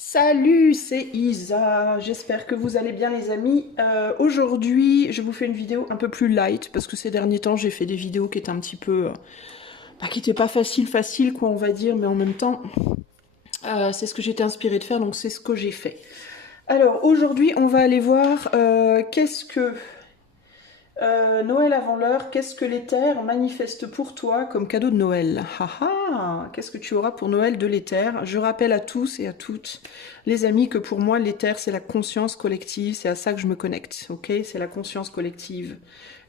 Salut, c'est Isa, j'espère que vous allez bien les amis. Aujourd'hui, je vous fais une vidéo un peu plus light parce que ces derniers temps, j'ai fait des vidéos qui étaient un petit peu... qui n'étaient pas faciles quoi on va dire, mais en même temps, c'est ce que j'étais inspirée de faire, donc c'est ce que j'ai fait. Alors aujourd'hui, on va aller voir qu'est-ce que Noël avant l'heure, qu'est-ce que l'éther manifeste pour toi comme cadeau de Noël? Haha, qu'est-ce que tu auras pour Noël de l'éther? Je rappelle à tous et à toutes, les amis, que pour moi, l'éther, c'est la conscience collective, c'est à ça que je me connecte, ok? C'est la conscience collective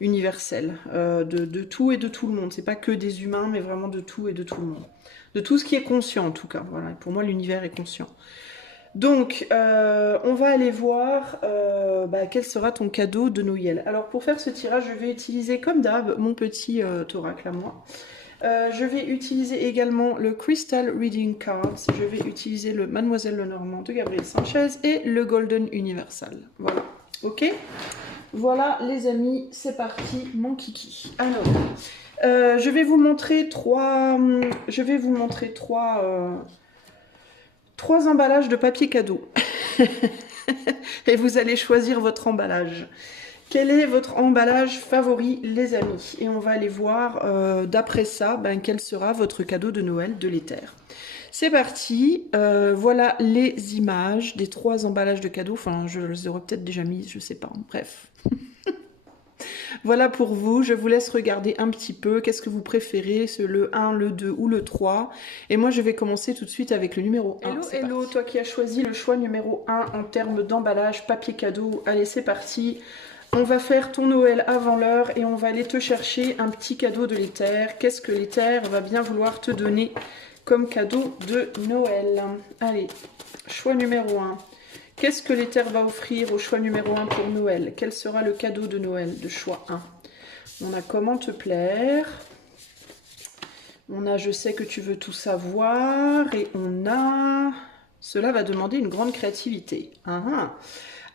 universelle de tout et de tout le monde. C'est pas que des humains, mais vraiment de tout et de tout le monde. De tout ce qui est conscient, en tout cas. Voilà, pour moi, l'univers est conscient. Donc, on va aller voir quel sera ton cadeau de Noël. Alors, pour faire ce tirage, je vais utiliser, comme d'hab, mon petit thoracle à moi. Je vais utiliser également le Crystal Reading Cards. Je vais utiliser le Mademoiselle Lenormand de Gabriel Sanchez et le Golden Universal. Voilà. Ok? Voilà, les amis, c'est parti, mon kiki. Alors, je vais vous montrer trois emballages de papier cadeau. Et vous allez choisir votre emballage. Quel est votre emballage favori, les amis? Et on va aller voir, d'après ça, quel sera votre cadeau de Noël de l'éther. C'est parti. Voilà les images des trois emballages de cadeaux. Enfin, je les aurais peut-être déjà mis, je sais pas. Bref. Voilà pour vous, je vous laisse regarder un petit peu, qu'est-ce que vous préférez, le 1, le 2 ou le 3. Et moi je vais commencer tout de suite avec le numéro 1. Hello, hello, toi qui as choisi le choix numéro 1 en termes d'emballage, papier cadeau. Allez, c'est parti. On va faire ton Noël avant l'heure et on va aller te chercher un petit cadeau de l'éther. Qu'est-ce que l'éther va bien vouloir te donner comme cadeau de Noël? Allez, choix numéro 1. Qu'est-ce que l'éther va offrir au choix numéro 1 pour Noël? Quel sera le cadeau de Noël de choix 1? On a comment te plaire. On a je sais que tu veux tout savoir. Et on a... Cela va demander une grande créativité.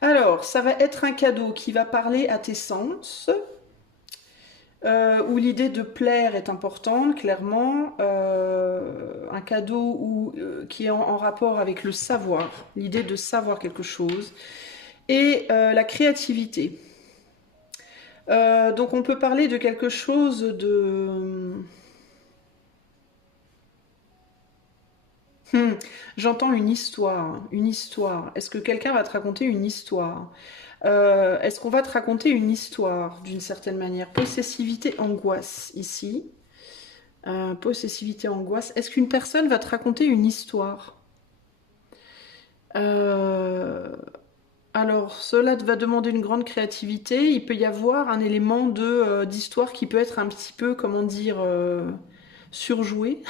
Alors, ça va être un cadeau qui va parler à tes sens. Où l'idée de plaire est importante, clairement. Un cadeau qui est en rapport avec le savoir, l'idée de savoir quelque chose, et la créativité. Donc on peut parler de quelque chose de... J'entends une histoire, une histoire. Est-ce que quelqu'un va te raconter une histoire? Est-ce qu'on va te raconter une histoire d'une certaine manière? Possessivité, angoisse ici. Possessivité, angoisse. Est-ce qu'une personne va te raconter une histoire? Alors, cela va demander une grande créativité. Il peut y avoir un élément d'histoire qui peut être un petit peu, comment dire, surjoué,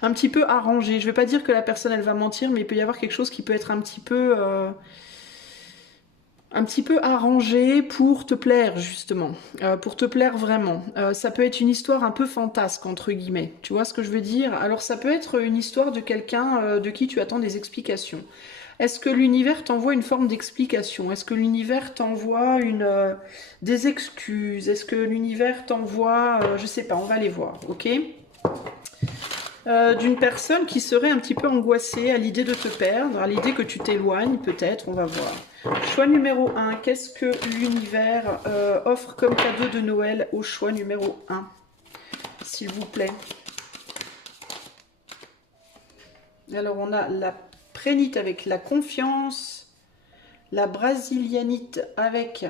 un petit peu arrangé. Je ne vais pas dire que la personne, elle va mentir, mais il peut y avoir quelque chose qui peut être un petit peu arrangé pour te plaire, justement, pour te plaire vraiment. Ça peut être une histoire un peu fantasque, entre guillemets, tu vois ce que je veux dire? Alors ça peut être une histoire de quelqu'un de qui tu attends des explications. Est-ce que l'univers t'envoie une forme d'explication? Est-ce que l'univers t'envoie des excuses? Est-ce que l'univers t'envoie... je sais pas, on va les voir, ok? D'une personne qui serait un petit peu angoissée à l'idée de te perdre, à l'idée que tu t'éloignes, peut-être, on va voir. Choix numéro 1, qu'est-ce que l'univers offre comme cadeau de Noël au choix numéro 1, s'il vous plaît? Alors, on a la prénite avec la confiance, la brasilianite avec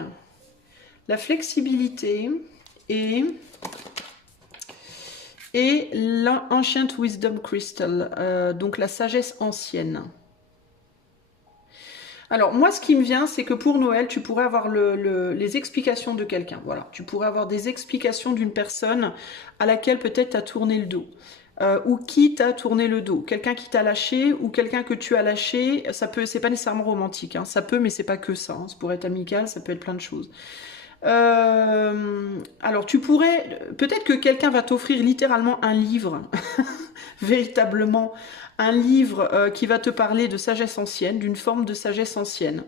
la flexibilité et l'Ancient Wisdom Crystal, donc la sagesse ancienne. Alors, moi, ce qui me vient, c'est que pour Noël, tu pourrais avoir les explications de quelqu'un. Voilà, tu pourrais avoir des explications d'une personne à laquelle peut-être tu as tourné le dos. Ou qui t'a tourné le dos. Quelqu'un qui t'a lâché ou quelqu'un que tu as lâché. Ça peut, c'est pas nécessairement romantique. Ça peut, mais c'est pas que ça. Ça pourrait être amical, ça peut être plein de choses. Alors tu pourrais, peut-être que quelqu'un va t'offrir littéralement un livre, véritablement un livre qui va te parler de sagesse ancienne, d'une forme de sagesse ancienne,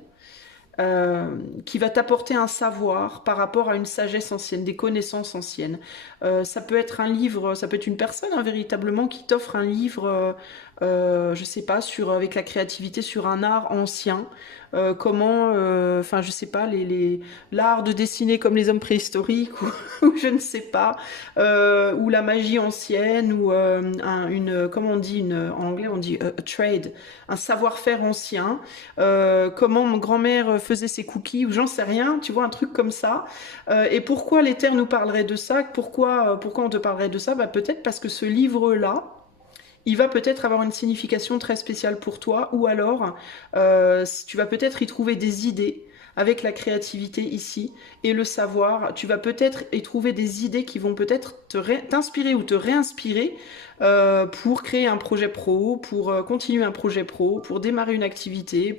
qui va t'apporter un savoir par rapport à une sagesse ancienne, des connaissances anciennes. Ça peut être un livre, ça peut être une personne véritablement qui t'offre un livre je sais pas, avec la créativité sur un art ancien. Comment, enfin, je sais pas, l'art de dessiner comme les hommes préhistoriques, ou je ne sais pas, ou la magie ancienne, ou comment on dit, en anglais on dit a trade, un savoir-faire ancien, comment mon grand-mère faisait ses cookies, ou j'en sais rien, tu vois, un truc comme ça. Et pourquoi les terres nous parleraient de ça? Pourquoi on te parlerait de ça? Bah, peut-être parce que ce livre-là, il va peut-être avoir une signification très spéciale pour toi, ou alors tu vas peut-être y trouver des idées avec la créativité ici et le savoir. Tu vas peut-être y trouver des idées qui vont peut-être t'inspirer ou te réinspirer pour créer un projet pro, pour continuer un projet pro, pour démarrer une activité,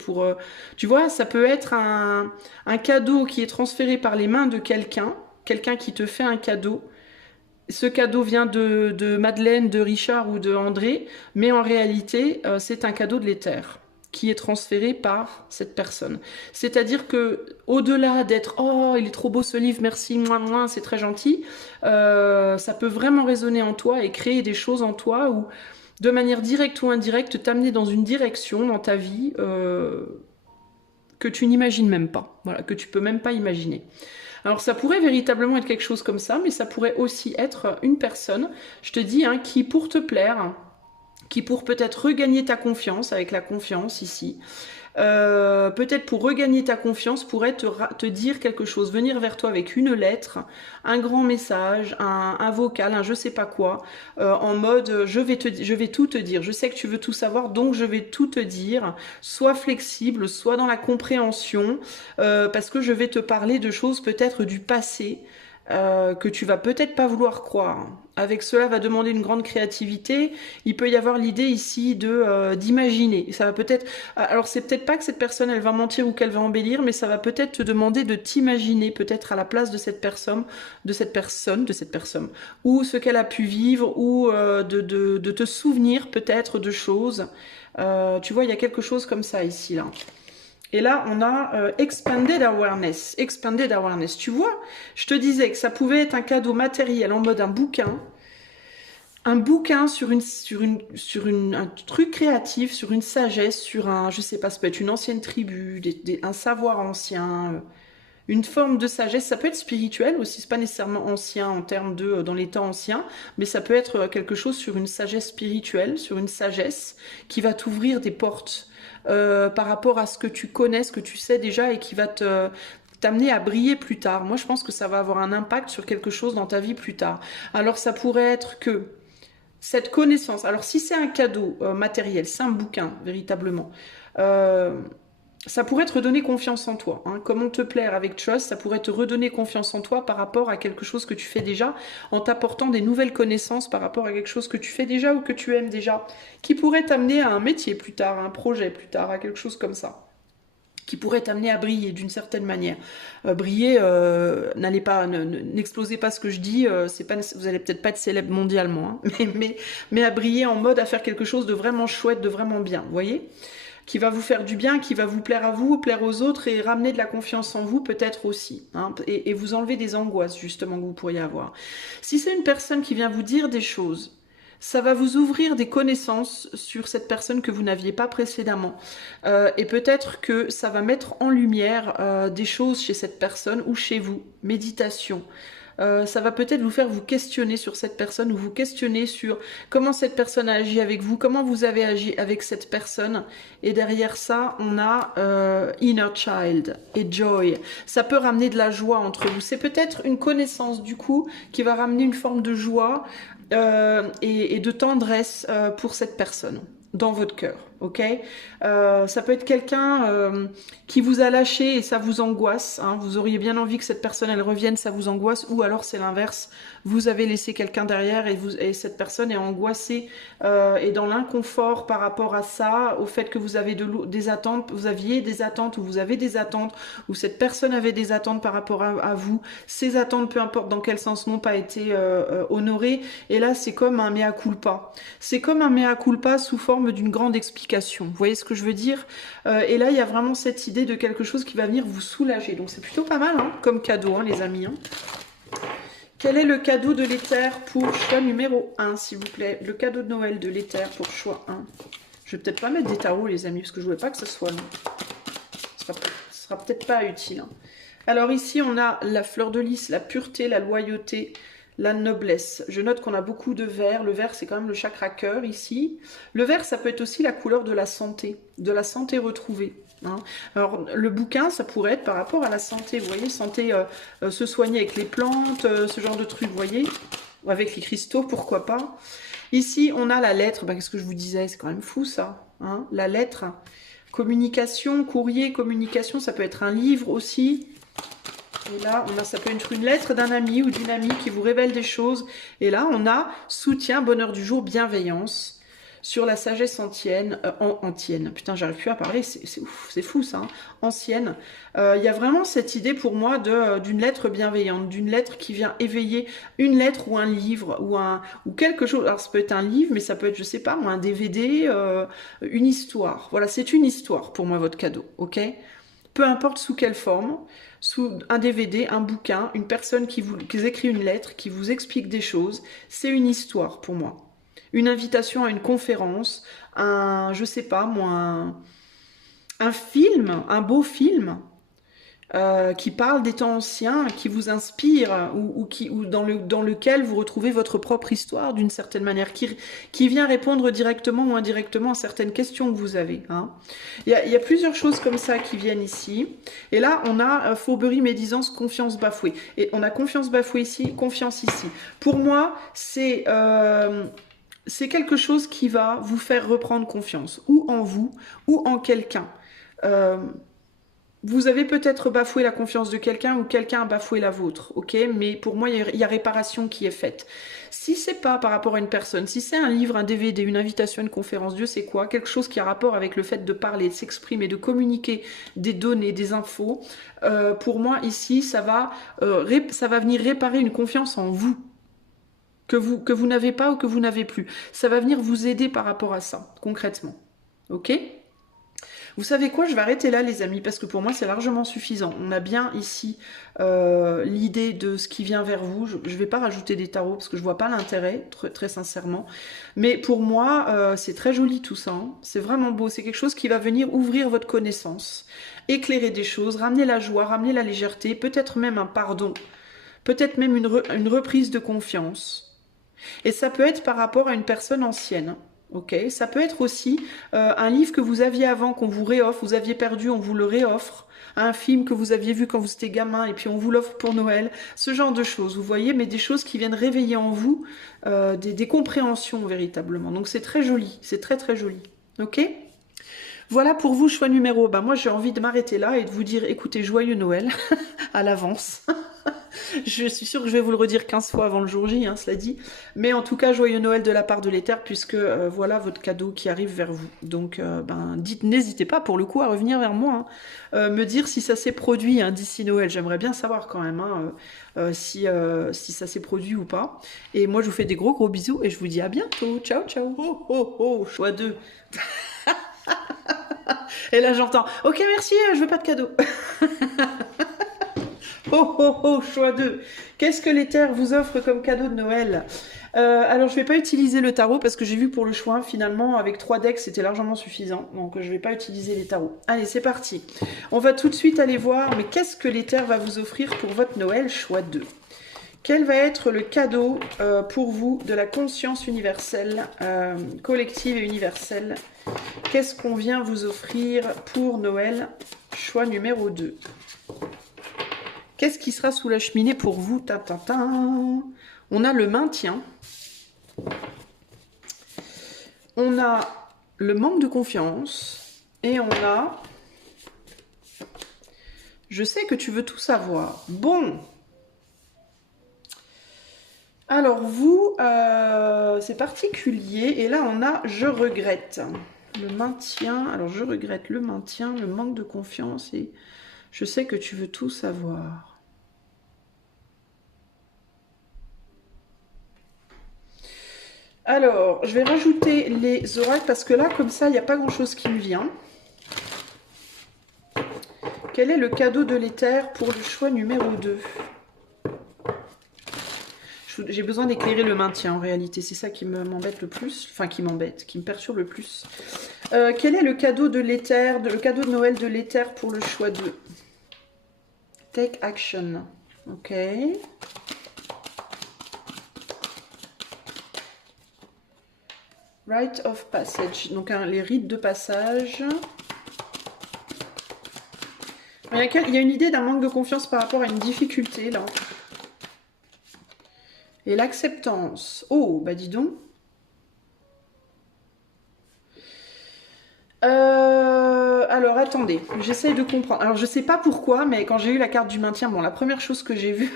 tu vois, ça peut être un cadeau qui est transféré par les mains de quelqu'un qui te fait un cadeau. Ce cadeau vient de Madeleine, de Richard ou de André, mais en réalité, c'est un cadeau de l'éther qui est transféré par cette personne. C'est-à-dire que, au-delà d'être oh, il est trop beau ce livre, merci, moi, c'est très gentil, ça peut vraiment résonner en toi et créer des choses en toi ou, de manière directe ou indirecte, t'amener dans une direction dans ta vie que tu n'imagines même pas, voilà, que tu peux même pas imaginer. Alors ça pourrait véritablement être quelque chose comme ça, mais ça pourrait aussi être une personne, je te dis, hein, qui pour te plaire, qui pour peut-être regagner ta confiance, avec la confiance ici, peut-être pour regagner ta confiance, pourrait te dire quelque chose, venir vers toi avec une lettre, un grand message, un vocal, un je sais pas quoi, en mode je vais tout te dire, je sais que tu veux tout savoir, donc je vais tout te dire, sois flexible, sois dans la compréhension, parce que je vais te parler de choses peut-être du passé, que tu vas peut-être pas vouloir croire. Avec cela va demander une grande créativité. Il peut y avoir l'idée ici d'imaginer. Ça va peut-être. Alors c'est peut-être pas que cette personne elle va mentir ou qu'elle va embellir, mais ça va peut-être te demander de t'imaginer peut-être à la place de cette personne, ou ce qu'elle a pu vivre, ou de te souvenir peut-être de choses. Tu vois, il y a quelque chose comme ça ici là. Et là, on a Expanded Awareness. Expanded Awareness. Tu vois, je te disais que ça pouvait être un cadeau matériel en mode un bouquin. Un bouquin sur un truc créatif, sur une sagesse, sur un, je sais pas, ça peut être une ancienne tribu, un savoir ancien, une forme de sagesse. Ça peut être spirituel aussi, c'est pas nécessairement ancien en termes de dans les temps anciens, mais ça peut être quelque chose sur une sagesse spirituelle, sur une sagesse qui va t'ouvrir des portes par rapport à ce que tu connais, ce que tu sais déjà et qui va t'amener à briller plus tard. Moi, je pense que ça va avoir un impact sur quelque chose dans ta vie plus tard. Alors, ça pourrait être que cette connaissance, alors si c'est un cadeau matériel, c'est un bouquin, véritablement, ça pourrait te redonner confiance en toi. Hein. Comment te plaire avec Trust, ça pourrait te redonner confiance en toi par rapport à quelque chose que tu fais déjà, en t'apportant des nouvelles connaissances par rapport à quelque chose que tu fais déjà ou que tu aimes déjà, qui pourrait t'amener à un métier plus tard, à un projet plus tard, à quelque chose comme ça qui pourrait t'amener à briller d'une certaine manière. Briller, n'explosez pas ce que je dis, vous allez peut-être pas être célèbre mondialement, hein, mais à briller en mode à faire quelque chose de vraiment chouette, de vraiment bien, vous voyez, qui va vous faire du bien, qui va vous plaire à vous, plaire aux autres et ramener de la confiance en vous peut-être aussi, hein, et vous enlever des angoisses justement que vous pourriez avoir. Si c'est une personne qui vient vous dire des choses, ça va vous ouvrir des connaissances sur cette personne que vous n'aviez pas précédemment. Et peut-être que ça va mettre en lumière des choses chez cette personne ou chez vous. Méditation. Ça va peut-être vous faire vous questionner sur cette personne ou vous questionner sur comment cette personne a agi avec vous, comment vous avez agi avec cette personne. Et derrière ça, on a Inner Child et Joy. Ça peut ramener de la joie entre vous. C'est peut-être une connaissance du coup qui va ramener une forme de joie et de tendresse pour cette personne dans votre cœur, ok. Ça peut être quelqu'un qui vous a lâché et ça vous angoisse, hein. Vous auriez bien envie que cette personne elle revienne, ça vous angoisse, ou alors c'est l'inverse, vous avez laissé quelqu'un derrière et cette personne est angoissée et dans l'inconfort par rapport à ça, au fait que vous avez des attentes, vous aviez des attentes ou vous avez des attentes, ou cette personne avait des attentes par rapport à vous, ces attentes, peu importe dans quel sens, n'ont pas été honorées, et là c'est comme un mea culpa. C'est comme un mea culpa sous forme d'une grande explication. Vous voyez ce que je veux dire? Et là, il y a vraiment cette idée de quelque chose qui va venir vous soulager. Donc c'est plutôt pas mal hein, comme cadeau, hein, les amis. Hein. Quel est le cadeau de l'éther pour choix numéro 1, s'il vous plaît? Le cadeau de Noël de l'éther pour choix 1. Je vais peut-être pas mettre des tarots, les amis, parce que je ne voulais pas que ça soit long. Ce sera peut-être pas utile. Hein. Alors ici, on a la fleur de lys, la pureté, la loyauté, la noblesse. Je note qu'on a beaucoup de vert. Le vert, c'est quand même le chakra cœur ici. Le vert, ça peut être aussi la couleur de la santé retrouvée. Hein. Alors, le bouquin, ça pourrait être par rapport à la santé. Vous voyez, santé, se soigner avec les plantes, ce genre de trucs, vous voyez. Ou avec les cristaux, pourquoi pas. Ici, on a la lettre. Ben, qu'est-ce que je vous disais? C'est quand même fou, ça. Hein, la lettre. Communication, courrier, communication, ça peut être un livre aussi. Et là, ça peut être une lettre d'un ami ou d'une amie qui vous révèle des choses. Et là, on a soutien, bonheur du jour, bienveillance sur la sagesse ancienne. Putain, j'arrive plus à parler, c'est fou ça. Hein, ancienne. Il y a vraiment cette idée pour moi d'une lettre bienveillante, d'une lettre qui vient éveiller, une lettre ou un livre ou quelque chose. Alors, ça peut être un livre, mais ça peut être, je sais pas, moi, un DVD, une histoire. Voilà, c'est une histoire pour moi, votre cadeau, ok ? Peu importe sous quelle forme, sous un DVD, un bouquin, une personne qui écrit une lettre, qui vous explique des choses, c'est une histoire pour moi. Une invitation à une conférence, je sais pas moi, un film, un beau film qui parle des temps anciens, qui vous inspire ou dans lequel vous retrouvez votre propre histoire d'une certaine manière, qui vient répondre directement ou indirectement à certaines questions que vous avez. Hein. Il y a plusieurs choses comme ça qui viennent ici. Et là, on a fourberie, médisance, confiance bafouée. Et on a confiance bafouée ici, confiance ici. Pour moi, c'est quelque chose qui va vous faire reprendre confiance, ou en vous, ou en quelqu'un. Vous avez peut-être bafoué la confiance de quelqu'un ou quelqu'un a bafoué la vôtre, ok? Mais pour moi, il y a réparation qui est faite. Si c'est pas par rapport à une personne, si c'est un livre, un DVD, une invitation, une conférence, Dieu sait quoi, quelque chose qui a rapport avec le fait de parler, de s'exprimer, de communiquer des données, des infos, pour moi ici, ça va venir réparer une confiance en vous. Que vous n'avez pas ou que vous n'avez plus. Ça va venir vous aider par rapport à ça, concrètement. Ok ? Vous savez quoi, je vais arrêter là les amis, parce que pour moi c'est largement suffisant. On a bien ici l'idée de ce qui vient vers vous. Je ne vais pas rajouter des tarots, parce que je ne vois pas l'intérêt, très sincèrement. Mais pour moi, c'est très joli tout ça. Hein. C'est vraiment beau, c'est quelque chose qui va venir ouvrir votre connaissance, éclairer des choses, ramener la joie, ramener la légèreté, peut-être même un pardon, peut-être même une reprise de confiance. Et ça peut être par rapport à une personne ancienne. Ok, ça peut être aussi un livre que vous aviez avant, qu'on vous réoffre, vous aviez perdu, on vous le réoffre, un film que vous aviez vu quand vous étiez gamin et puis on vous l'offre pour Noël, ce genre de choses, vous voyez, mais des choses qui viennent réveiller en vous des compréhensions véritablement. Donc c'est très joli, c'est très joli. Ok ? Voilà pour vous, choix numéro. Ben moi j'ai envie de m'arrêter là et de vous dire, écoutez, joyeux Noël à l'avance. Je suis sûre que je vais vous le redire 15 fois avant le jour J, hein, cela dit. Mais en tout cas, joyeux Noël de la part de l'éther, puisque voilà votre cadeau qui arrive vers vous. Donc, n'hésitez pas pour le coup à revenir vers moi, hein, me dire si ça s'est produit hein, d'ici Noël. J'aimerais bien savoir quand même hein, si ça s'est produit ou pas. Et moi, je vous fais des gros bisous et je vous dis à bientôt. Ciao, ciao. Oh, oh, oh, choix 2. Et là, j'entends, ok, merci, je veux pas de cadeau. Oh oh oh, choix 2. Qu'est-ce que l'éther vous offre comme cadeau de Noël? Alors, je ne vais pas utiliser le tarot parce que j'ai vu pour le choix, finalement, avec 3 decks, c'était largement suffisant. Donc, je ne vais pas utiliser les tarots. Allez, c'est parti. On va tout de suite aller voir, mais qu'est-ce que l'éther va vous offrir pour votre Noël? Choix 2. Quel va être le cadeau pour vous de la conscience universelle, collective et universelle? Qu'est-ce qu'on vient vous offrir pour Noël? Choix numéro 2. Qu'est-ce qui sera sous la cheminée pour vous? On a le maintien. On a le manque de confiance. Et on a... Je sais que tu veux tout savoir. Bon. Alors vous, c'est particulier. Et là, on a je regrette. Le maintien. Alors je regrette le maintien, le manque de confiance et... Je sais que tu veux tout savoir. Alors, je vais rajouter les oracles parce que là, comme ça, il n'y a pas grand-chose qui me vient. Quel est le cadeau de l'éther pour le choix numéro 2? J'ai besoin d'éclairer le maintien en réalité. C'est ça qui m'embête le plus. Enfin, qui m'embête, qui me perturbe le plus. Quel est le cadeau de l'éther, le cadeau de Noël de l'éther pour le choix 2? Take action. Ok. Rite of passage. Donc les rites de passage. Il y a une idée d'un manque de confiance par rapport à une difficulté là. Et l'acceptance. Oh, bah dis donc. Alors attendez, j'essaye de comprendre. Alors je sais pas pourquoi, mais quand j'ai eu la carte du maintien, bon, la première chose que j'ai vue,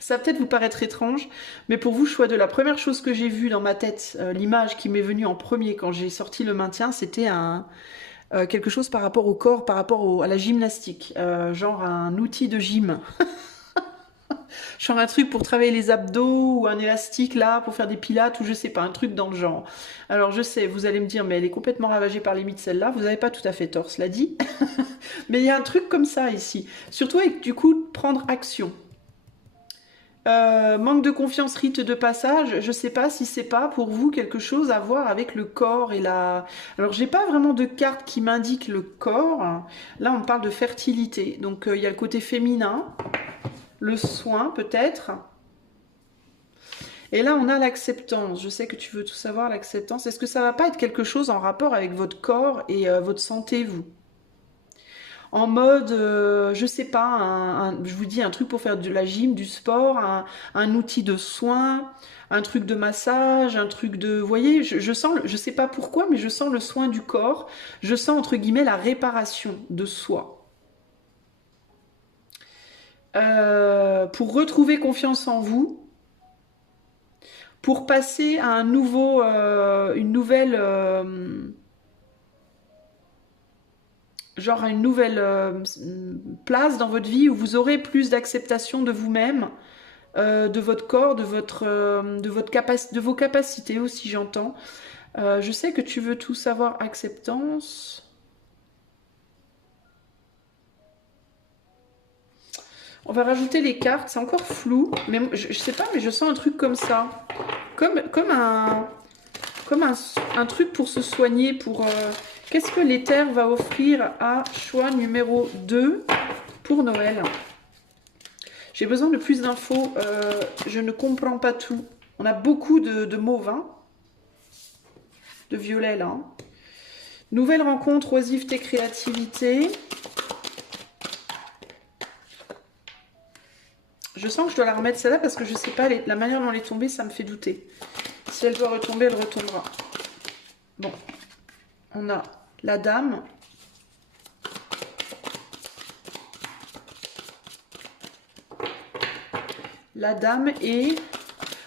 ça va peut-être vous paraître étrange, mais pour vous, choix de la première chose que j'ai vue dans ma tête, l'image qui m'est venue en premier quand j'ai sorti le maintien, c'était quelque chose par rapport au corps, par rapport à la gymnastique, genre un outil de gym. Genre un truc pour travailler les abdos ou un élastique là pour faire des pilates ou je sais pas, un truc dans le genre. Alors je sais, vous allez me dire mais elle est complètement ravagée par les mythes celle-là, vous n'avez pas tout à fait tort, cela dit. Mais il y a un truc comme ça ici, surtout avec du coup prendre action. Manque de confiance, rite de passage, je sais pas si c'est pas pour vous quelque chose à voir avec le corps et la... Alors j'ai pas vraiment de carte qui m'indique le corps, là on parle de fertilité, donc il y a le côté féminin, le soin peut-être. Et là, on a l'acceptance. Je sais que tu veux tout savoir, l'acceptance. Est-ce que ça va pas être quelque chose en rapport avec votre corps et votre santé, vous? En mode, je sais pas, je vous dis un truc pour faire de la gym, du sport, un outil de soin, un truc de massage, un truc de... Vous voyez, je sens, je sais pas pourquoi, mais je sens le soin du corps. Je sens, entre guillemets, la réparation de soi. Pour retrouver confiance en vous, pour passer à un nouveau, une nouvelle, genre à une nouvelle place dans votre vie où vous aurez plus d'acceptation de vous-même, de votre corps, de vos capacités aussi, j'entends. Je sais que tu veux tout savoir, acceptance. On va rajouter les cartes, c'est encore flou, mais je sais pas, mais je sens un truc comme ça. Comme un truc pour se soigner, pour... Qu'est-ce que l'éther va offrir à choix numéro 2 pour Noël? J'ai besoin de plus d'infos, je ne comprends pas tout. On a beaucoup de mauve, hein, de violet là. Hein. Nouvelle rencontre, oisiveté, créativité. Je sens que je dois la remettre celle-là parce que je sais pas, la manière dont elle est tombée, ça me fait douter. Si elle doit retomber, elle retombera. Bon, on a la dame. La dame et...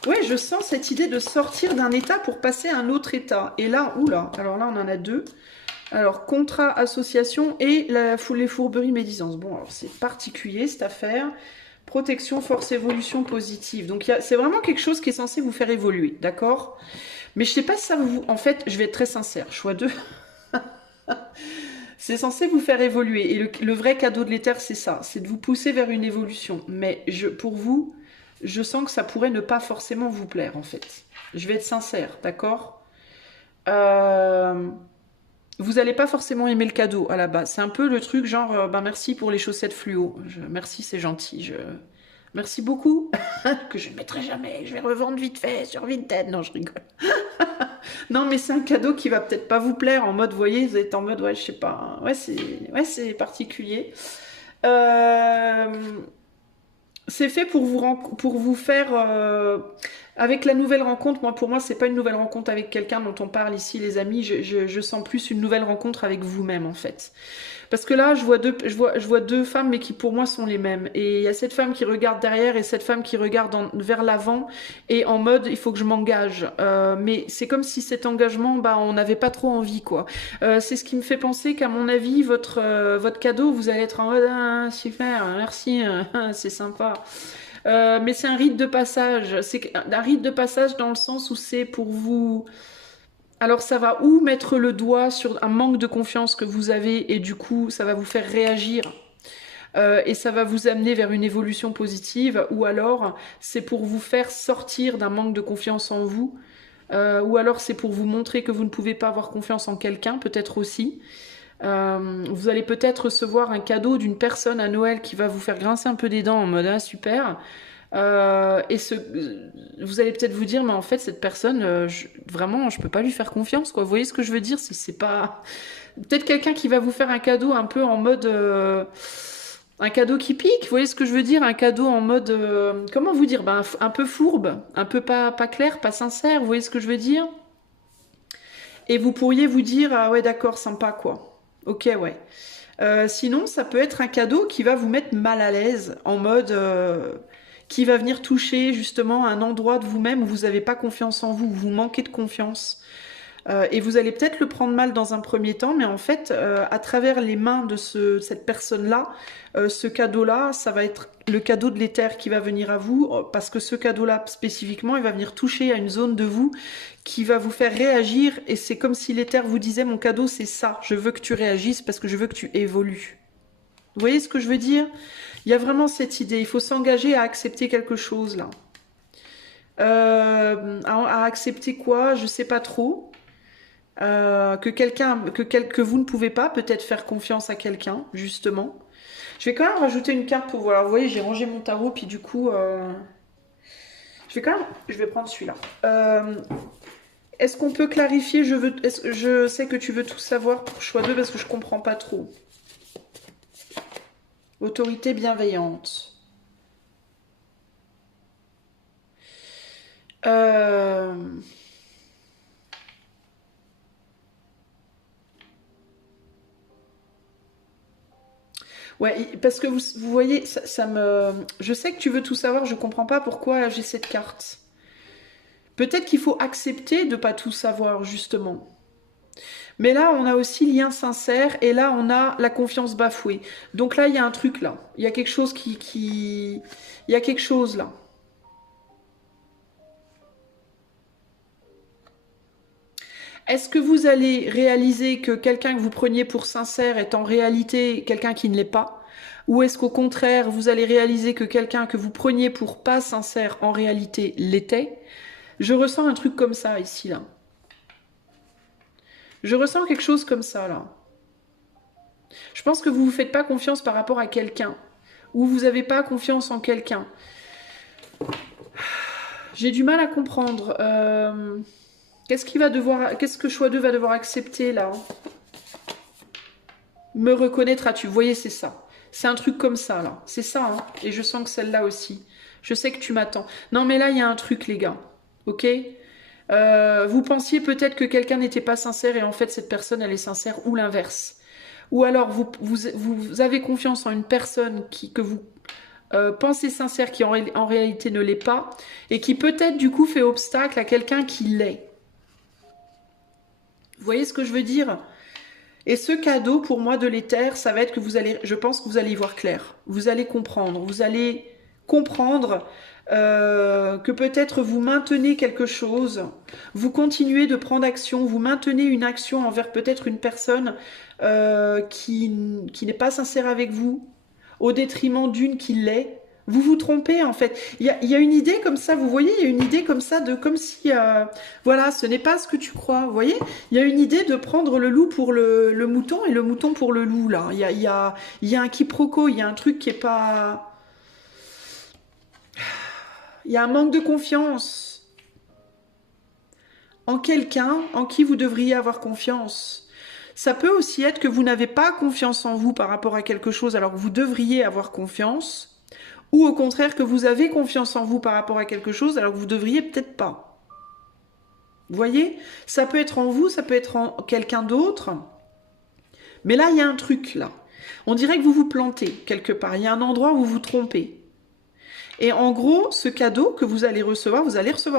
Ouais, je sens cette idée de sortir d'un état pour passer à un autre état. Et là, oula, alors là, on en a deux. Alors, contrat, association et les fourberies médisance. Bon, alors c'est particulier cette affaire. Protection, force, évolution positive. Donc, c'est vraiment quelque chose qui est censé vous faire évoluer, d'accord? Mais je sais pas si ça vous... En fait, je vais être très sincère. Choix 2. C'est censé vous faire évoluer. Et le vrai cadeau de l'éther, c'est ça. C'est de vous pousser vers une évolution. Mais pour vous, je sens que ça pourrait ne pas forcément vous plaire, en fait. Je vais être sincère, d'accord? Vous n'allez pas forcément aimer le cadeau à la base. C'est un peu le truc genre, ben merci pour les chaussettes fluo. Merci, c'est gentil. Merci beaucoup. Que je ne mettrai jamais. Je vais revendre vite fait sur Vinted. Non, je rigole. Non, mais c'est un cadeau qui va peut-être pas vous plaire. En mode, vous voyez, vous êtes en mode, ouais, je sais pas. Ouais, c'est particulier. C'est fait pour vous faire... avec la nouvelle rencontre, pour moi, c'est pas une nouvelle rencontre avec quelqu'un dont on parle ici, les amis. Je sens plus une nouvelle rencontre avec vous-même, en fait. Parce que là, je vois deux femmes, mais qui pour moi sont les mêmes. Et il y a cette femme qui regarde derrière et cette femme qui regarde vers l'avant et en mode, il faut que je m'engage. Mais c'est comme si cet engagement, bah, on n'avait pas trop envie, quoi. C'est ce qui me fait penser qu'à mon avis, votre cadeau, vous allez être en mode, ah, super, merci, c'est sympa. Mais c'est un rite de passage. C'est un rite de passage dans le sens où c'est pour vous... Alors ça va ou mettre le doigt sur un manque de confiance que vous avez et du coup ça va vous faire réagir et ça va vous amener vers une évolution positive, ou alors c'est pour vous faire sortir d'un manque de confiance en vous, ou alors c'est pour vous montrer que vous ne pouvez pas avoir confiance en quelqu'un, peut-être aussi. Vous allez peut-être recevoir un cadeau d'une personne à Noël qui va vous faire grincer un peu des dents en mode ah, super. Vous allez peut-être vous dire, mais en fait, cette personne, vraiment, je peux pas lui faire confiance, quoi. Vous voyez ce que je veux dire? C'est pas. Peut-être quelqu'un qui va vous faire un cadeau un peu en mode. Un cadeau qui pique, vous voyez ce que je veux dire? Un cadeau en mode. Comment vous dire? Ben, un peu fourbe, un peu pas clair, pas sincère, vous voyez ce que je veux dire? Et vous pourriez vous dire, ah ouais, d'accord, sympa, quoi. Ok, ouais. Sinon, ça peut être un cadeau qui va vous mettre mal à l'aise, en mode qui va venir toucher justement un endroit de vous-même où vous n'avez pas confiance en vous, où vous manquez de confiance. Et vous allez peut-être le prendre mal dans un premier temps, mais en fait, à travers les mains de cette personne-là, ce cadeau-là, ça va être le cadeau de l'éther qui va venir à vous, parce que ce cadeau-là, spécifiquement, il va venir toucher à une zone de vous qui va vous faire réagir, et c'est comme si l'éther vous disait, mon cadeau, c'est ça, je veux que tu réagisses parce que je veux que tu évolues. Vous voyez ce que je veux dire? Il y a vraiment cette idée, il faut s'engager à accepter quelque chose, là. À accepter quoi? Je sais pas trop. Que vous ne pouvez pas peut-être faire confiance à quelqu'un, justement. Je vais quand même rajouter une carte pour voir. Vous voyez, j'ai rangé mon tarot, puis du coup, je vais prendre celui-là. Est-ce qu'on peut clarifier? Je sais que tu veux tout savoir pour choix 2 parce que je comprends pas trop. Autorité bienveillante. Ouais, parce que vous voyez, ça me... Je sais que tu veux tout savoir, je comprends pas pourquoi j'ai cette carte. Peut-être qu'il faut accepter de pas tout savoir, justement. Mais là, on a aussi lien sincère, et là, on a la confiance bafouée. Donc là, il y a un truc, là. Il y a quelque chose Il y a quelque chose, là. Est-ce que vous allez réaliser que quelqu'un que vous preniez pour sincère est en réalité quelqu'un qui ne l'est pas? Ou est-ce qu'au contraire, vous allez réaliser que quelqu'un que vous preniez pour pas sincère en réalité l'était? Je ressens un truc comme ça ici, là. Je ressens quelque chose comme ça, là. Je pense que vous ne vous faites pas confiance par rapport à quelqu'un. Ou vous n'avez pas confiance en quelqu'un. J'ai du mal à comprendre. Qu'est-ce que choix 2 va devoir accepter, là? Me reconnaîtras-tu? Vous voyez, c'est ça. C'est un truc comme ça, là. C'est ça, hein. Et je sens que celle-là aussi. Je sais que tu m'attends. Non, mais là, il y a un truc, les gars. Ok? Vous pensiez peut-être que quelqu'un n'était pas sincère et en fait, cette personne, elle est sincère, ou l'inverse. Ou alors, vous avez confiance en une personne que vous pensez sincère, qui en réalité ne l'est pas, et qui peut-être, du coup, fait obstacle à quelqu'un qui l'est. Vous voyez ce que je veux dire? Et ce cadeau, pour moi, de l'éther, ça va être que je pense que vous allez y voir clair. Vous allez comprendre. Vous allez comprendre que peut-être vous maintenez quelque chose. Vous continuez de prendre action. Vous maintenez une action envers peut-être une personne qui n'est pas sincère avec vous, au détriment d'une qui l'est. Vous vous trompez en fait. Il y a une idée comme ça, vous voyez, il y a une idée comme ça de comme si, voilà, ce n'est pas ce que tu crois. Vous voyez, il y a une idée de prendre le loup pour le mouton et le mouton pour le loup là. Il y a un quiproquo, il y a un truc qui est pas. Il y a un manque de confiance en quelqu'un en qui vous devriez avoir confiance. Ça peut aussi être que vous n'avez pas confiance en vous par rapport à quelque chose alors que vous devriez avoir confiance. Ou au contraire que vous avez confiance en vous par rapport à quelque chose alors que vous devriez peut-être pas. Vous voyez? Ça peut être en vous, ça peut être en quelqu'un d'autre. Mais là, il y a un truc, là. On dirait que vous vous plantez quelque part. Il y a un endroit où vous vous trompez. Et en gros, ce cadeau que vous allez recevoir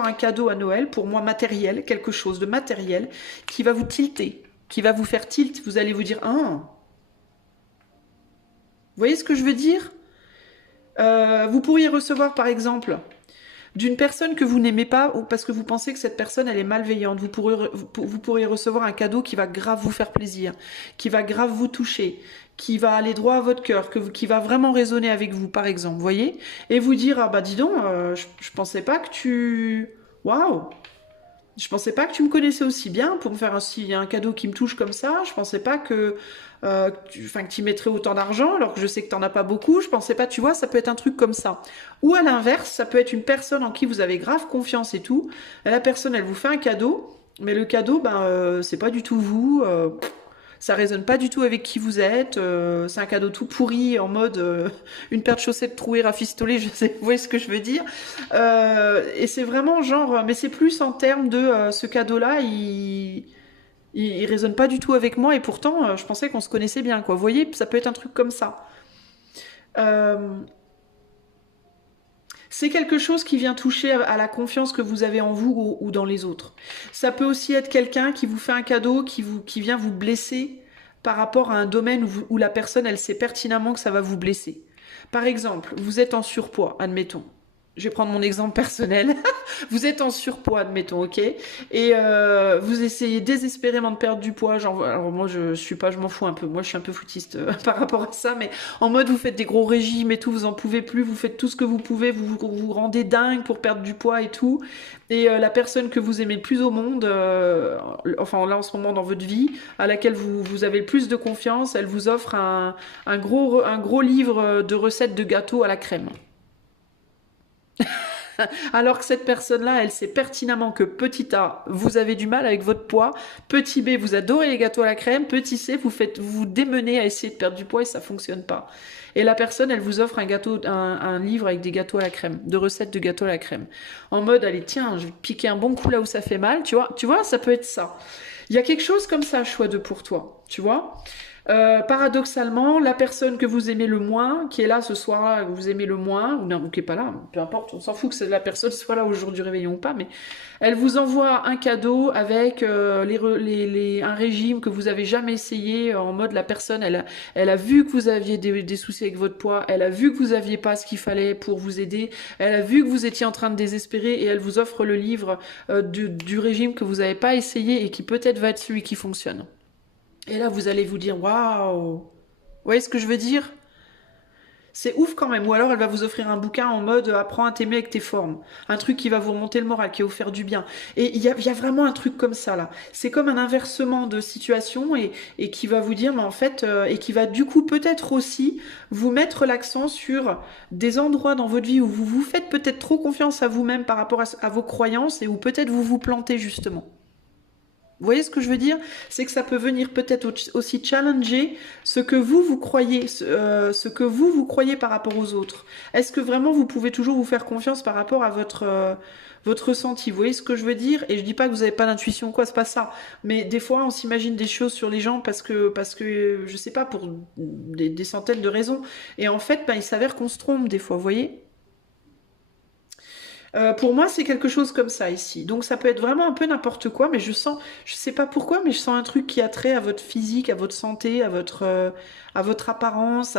un cadeau à Noël, pour moi matériel, quelque chose de matériel, qui va vous tilter, qui va vous faire tilt. Vous allez vous dire, ah. Vous voyez ce que je veux dire? Vous pourriez recevoir, par exemple, d'une personne que vous n'aimez pas ou parce que vous pensez que cette personne elle est malveillante. Vous pourriez recevoir un cadeau qui va grave vous faire plaisir, qui va grave vous toucher, qui va aller droit à votre cœur, qui va vraiment résonner avec vous, par exemple, voyez, et vous dire ah bah dis donc, je pensais pas que tu, waouh, je pensais pas que tu me connaissais aussi bien pour me faire un cadeau qui me touche comme ça. Je pensais pas que tu mettrais autant d'argent alors que je sais que t'en as pas beaucoup. Je pensais pas, tu vois, ça peut être un truc comme ça. Ou à l'inverse, ça peut être une personne en qui vous avez grave confiance et tout. Et la personne, elle vous fait un cadeau, mais le cadeau, c'est pas du tout vous. Ça résonne pas du tout avec qui vous êtes. C'est un cadeau tout pourri en mode une paire de chaussettes trouées rafistolées. Je sais, vous voyez ce que je veux dire. Et c'est vraiment genre, mais c'est plus en termes de ce cadeau-là, il résonne pas du tout avec moi et pourtant je pensais qu'on se connaissait bien, quoi. Vous voyez, ça peut être un truc comme ça. Euh, c'est quelque chose qui vient toucher à la confiance que vous avez en vous ou dans les autres. Ça peut aussi être quelqu'un qui vous fait un cadeau, qui vient vous blesser par rapport à un domaine où la personne, elle sait pertinemment que ça va vous blesser. Par exemple, vous êtes en surpoids, admettons. Je vais prendre mon exemple personnel. Vous êtes en surpoids, admettons, ok, et vous essayez désespérément de perdre du poids. Genre, alors moi, je suis pas, je m'en fous un peu. Moi, je suis un peu foutiste par rapport à ça, mais en mode, vous faites des gros régimes et tout, vous en pouvez plus, vous faites tout ce que vous pouvez, vous rendez dingue pour perdre du poids et tout. Et la personne que vous aimez le plus au monde, enfin là en ce moment dans votre vie, à laquelle vous avez le plus de confiance, elle vous offre un gros livre de recettes de gâteaux à la crème. Alors que cette personne-là, elle sait pertinemment que petit A, vous avez du mal avec votre poids, petit B, vous adorez les gâteaux à la crème, petit C, vous démenez à essayer de perdre du poids et ça fonctionne pas. Et la personne, elle vous offre un livre avec des gâteaux à la crème, de recettes de gâteaux à la crème. En mode, allez, tiens, je vais piquer un bon coup là où ça fait mal, tu vois, ça peut être ça. Il y a quelque chose comme ça, choix de pour toi, tu vois. Paradoxalement, la personne que vous aimez le moins, qui est là ce soir-là, que vous aimez le moins, ou non, qui est pas là, peu importe, on s'en fout que la personne soit là au jour du réveillon ou pas, mais elle vous envoie un cadeau avec un régime que vous avez jamais essayé, en mode la personne, elle a vu que vous aviez des soucis avec votre poids, elle a vu que vous aviez pas ce qu'il fallait pour vous aider, elle a vu que vous étiez en train de désespérer et elle vous offre le livre du régime que vous n'avez pas essayé et qui peut-être va être celui qui fonctionne. Et là, vous allez vous dire, waouh! Vous voyez ce que je veux dire? C'est ouf quand même. Ou alors, elle va vous offrir un bouquin en mode apprends à t'aimer avec tes formes. Un truc qui va vous remonter le moral, qui va vous faire du bien. Et il y a vraiment un truc comme ça, là. C'est comme un inversement de situation et qui va vous dire, mais en fait, et qui va du coup peut-être aussi vous mettre l'accent sur des endroits dans votre vie où vous vous faites peut-être trop confiance à vous-même par rapport à vos croyances et où peut-être vous vous plantez justement. Vous voyez ce que je veux dire? C'est que ça peut venir peut-être aussi challenger ce que vous croyez, ce que vous croyez par rapport aux autres. Est-ce que vraiment vous pouvez toujours vous faire confiance par rapport à votre ressenti? Vous voyez ce que je veux dire? Et je dis pas que vous n'avez pas d'intuition, quoi, c'est pas ça. Mais des fois, on s'imagine des choses sur les gens parce que je sais pas, pour des centaines de raisons. Et en fait, il s'avère qu'on se trompe des fois, vous voyez? Pour moi, c'est quelque chose comme ça ici. Donc ça peut être vraiment un peu n'importe quoi, mais je sais pas pourquoi, mais je sens un truc qui a trait à votre physique, à votre santé, à votre apparence,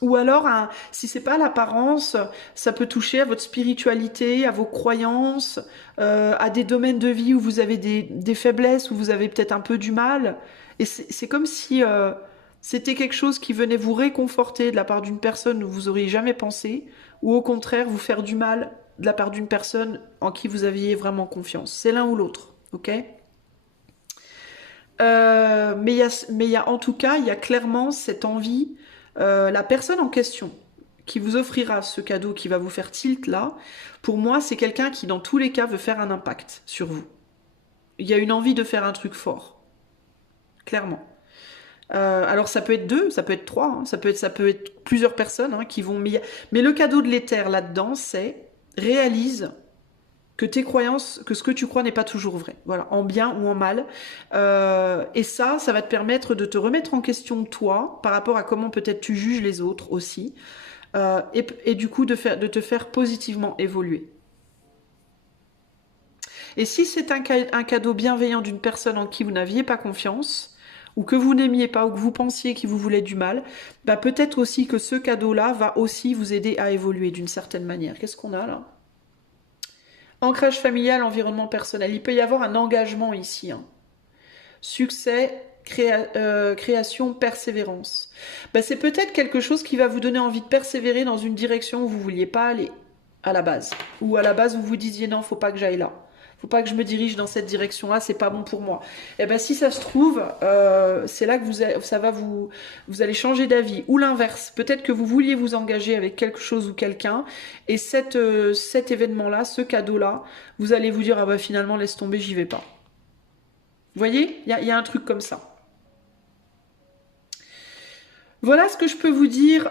ou alors, si c'est pas l'apparence, ça peut toucher à votre spiritualité, à vos croyances, à des domaines de vie où vous avez des faiblesses, où vous avez peut-être un peu du mal. Et c'est comme si c'était quelque chose qui venait vous réconforter de la part d'une personne où vous auriez jamais pensé, ou au contraire vous faire du mal de la part d'une personne en qui vous aviez vraiment confiance. C'est l'un ou l'autre, ok? Mais il y a en tout cas, il y a clairement cette envie, la personne en question qui vous offrira ce cadeau qui va vous faire tilt là, pour moi c'est quelqu'un qui dans tous les cas veut faire un impact sur vous. Il y a une envie de faire un truc fort, clairement. Alors ça peut être deux, ça peut être trois, hein, ça peut être plusieurs personnes hein, qui vont... Mais le cadeau de l'éther là-dedans, c'est réalise que tes croyances, que ce que tu crois n'est pas toujours vrai, voilà, en bien ou en mal. Et ça va te permettre de te remettre en question toi, par rapport à comment peut-être tu juges les autres aussi, et du coup de te faire positivement évoluer. Et si c'est un cadeau bienveillant d'une personne en qui vous n'aviez pas confiance, ou que vous n'aimiez pas, ou que vous pensiez qu'il vous voulait du mal, bah peut-être aussi que ce cadeau-là va aussi vous aider à évoluer d'une certaine manière. Qu'est-ce qu'on a là? Ancrage familial, environnement personnel. Il peut y avoir un engagement ici. Hein. Succès, création, persévérance. Ben, c'est peut-être quelque chose qui va vous donner envie de persévérer dans une direction où vous ne vouliez pas aller à la base. Ou à la base vous vous disiez non, faut pas que j'aille là. Faut pas que je me dirige dans cette direction-là, c'est pas bon pour moi. Et ben si ça se trouve, c'est là que vous allez changer d'avis. Ou l'inverse, peut-être que vous vouliez vous engager avec quelque chose ou quelqu'un, et cet événement-là, ce cadeau-là, vous allez vous dire ah bah finalement laisse tomber, j'y vais pas. Vous voyez, il y a un truc comme ça. Voilà ce que je peux vous dire,